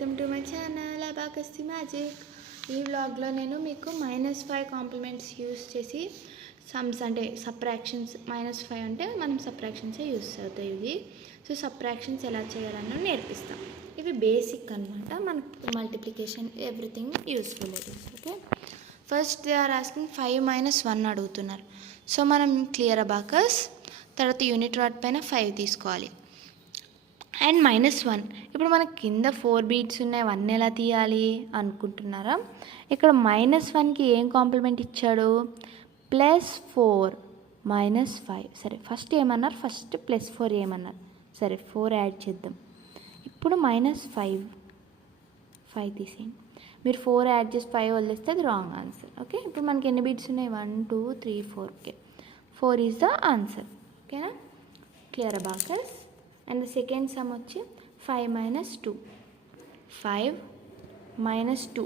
Welcome to my channel abacus magic. ఈ వ్లాగ్లో నేను మీకు -5 కాంప్లిమెంట్స్ యూస్ చేసి సమ్స్ అంటే సబ్ట్రాక్షన్స్ -5 అంటే మనం సబ్ట్రాక్షన్సే యూస్ అవుతాయి ఇవి. సో సబ్ట్రాక్షన్స్ ఎలా చేయాలని నేర్పిస్తాం. ఇవి బేసిక్ అనమాట. మనకు మల్టిప్లికేషన్ ఎవ్రీథింగ్ యూస్ఫుల్ ఇది. Okay, first they are asking 5 - 1 అడుగుతున్నారు. సో మనం క్లియర్ అబాకస్ తర్వాత యూనిట్ రాడ్ పైన 5 తీసుకోవాలి అండ్ -1. ఇప్పుడు మనకి కింద 4 బీట్స్ ఉన్నాయి, 1 ఎలా తీయాలి అనుకుంటున్నారా? ఇక్కడ -1కి ఏం కాంప్లిమెంట్ ఇచ్చాడు? +4 -5. సరే, ఫస్ట్ ఏమన్నారు? ఫస్ట్ +4 ఏమన్నారు? సరే 4 యాడ్ చేద్దాం. ఇప్పుడు -5 తీసేయండి. మీరు 4 యాడ్ చేసి 5 వదిలేస్తే అది రాంగ్ ఆన్సర్. ఓకే, ఇప్పుడు మనకి ఎన్ని బీట్స్ ఉన్నాయి? 1 2 3 4. Okay, 4 is the answer. ఓకేనా, clear abacus. And the second sum వచ్చి 5 - 2. 5 - 2.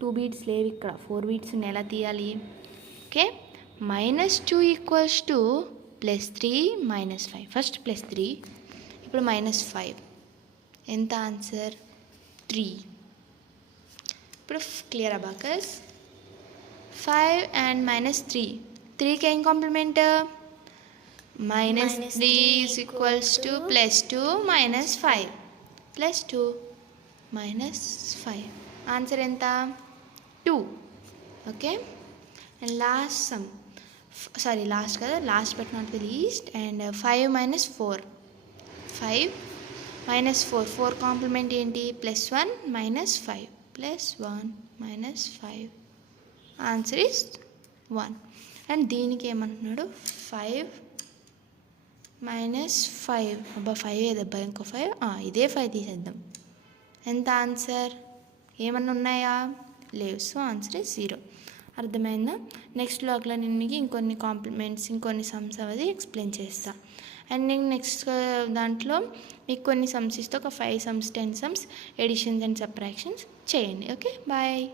2 బీట్స్ లేవు ఇక్కడ, 4 బీట్స్ ఉన్నాయి, ఎలా తీయాలి? ఓకే, -2 = +3 - 5. ఫస్ట్ +3, ఇప్పుడు -5. ఎంత ఆన్సర్? 3. ఇప్పుడు క్లియర్ అబాకస్. 5 and -3. 3కి ఏం complement? -3 is equals to +2 - 5. +2 - 5. Answer ఎంత? 2. Okay, and last sum, sorry last కదా, last but not the least. And 5 - 4. 5 - 4. 4 complement ఏంటి? +1 - 5. +1 - 5. Answer is 1. అండ్ దీనికి ఏమంటున్నాడు? 5 - 5. అబ్బా 5 ఏదబ్బా, ఇంకో 5. ఇదే 5 తీసేద్దాం. ఎంత ఆన్సర్? ఏమన్నా ఉన్నాయా? లేవు. So answer is 0. అర్థమైందా? నెక్స్ట్ బ్లాగ్లో నేను మీకు ఇంకొన్ని కాంప్లిమెంట్స్, ఇంకొన్ని సమ్స్ అనేది ఎక్స్ప్లెయిన్ చేస్తాను. అండ్ నేను నెక్స్ట్ దాంట్లో మీకు కొన్ని సమ్స్ ఇస్తే ఒక 5 sums 10 sums additions and subtractions చేయండి. Okay, bye.